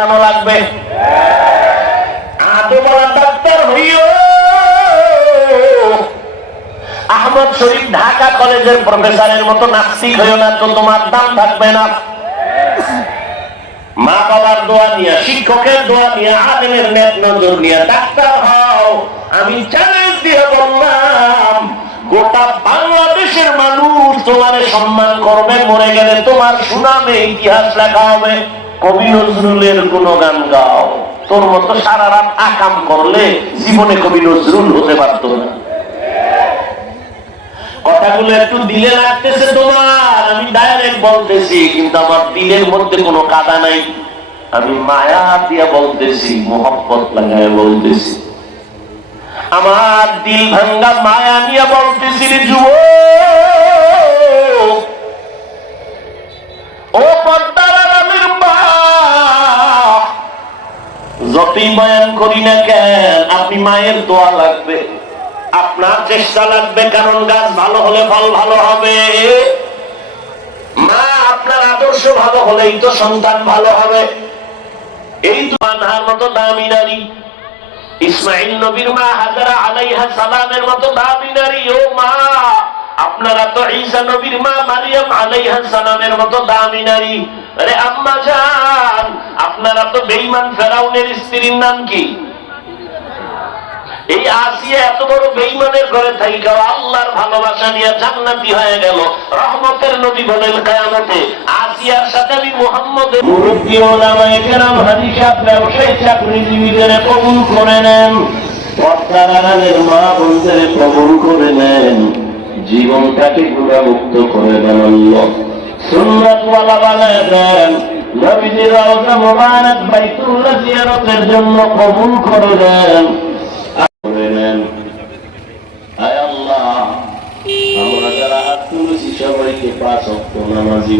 বানানো লাগবে। আদৌ বলা ডাক্তার হইও। আহমদ শরীফ ঢাকা কলেজের প্রফেসরের মতো নাস্তিক হইও না, তো তোমার দাম থাকবে না। মা বাবার দোয়া নিয়ে, শিক্ষকের দোয়া নিয়ে, আলেমের নেট নজর নিয়ে, ডাক্তার হও, আমি চ্যালেঞ্জ দিয়ে বললাম, গোটা বাংলাদেশের মানুষ তোমার সম্মান করবে, মরে গেলে তোমার সুনামে ইতিহাস লেখা হবে। কবি নজরুলের গুণগান গাও। তোর মতো সারা রাত আকাম করলে জীবনে কবি নজরুল হতে পারতো না। কথাগুলো একটু দিলে লাগতেছে তোমার, আমি ডাইরেক্ট বলতেছি, কিন্তু আমার দিলের মধ্যে কোনো কাদা নাই। আমি মায়া দিয়া বলতেছি মোহাম্মত বলতেছি। আমার দিল ভাঙ্গা মায়া নিয়ে বলতেছি, রে যতই বয়ান করি না কেন, আপনি মায়ের দোয়া লাগবে। আপনার চেষ্টা লাগবে, কারণ গাছ ভালো হলে ফল ভালো হবে। মা, আপনার আদর্শ ভালো হলেই তো সন্তান ভালো হবে। এই তো আনহার মতো দামি নারী। ইসমাইল নবীর মা হাজারা আলাইহা সালামের মতো দামি নারী। ও মা ঈসা নবীর মা মারিয়াম আলাইহা সালামের মতো দামি নারী। আরে আম্মা জান, আপনারা তো বেঈমান ফেরাউনের স্ত্রীর নাম কি? এই আসিয়া এত বড় বেইমানের ঘরে থাইকা আল্লাহর ভালোবাসা নিয়ে জান্নাতি হয়ে গেল। রহমতের নবী বলেন, কায়ামতে আসিয়ার সাথে আমি মোহাম্মদের মুরব্বী ওলামায়ে কেরাম হাদিসাত ব্যবসায়ী চাকরিজীবীদের কবুল করে নেন। পর্দার আড়ালের মা বোনদের কবুল করে নেন। জীবনটাকে গুণামুক্ত করে দেন আল্লাহ। সুন্নাতওয়ালা বানায় দেন। নবীজির রওজা মোবারক বাইতুল্লাহ জিয়ারতের জন্য কবুল করে দেন। করে নেন, আয় আল্লাহ, আমরা যারা হাত তুলেছি সবাইকে পাঁচ অক্ট নামাজি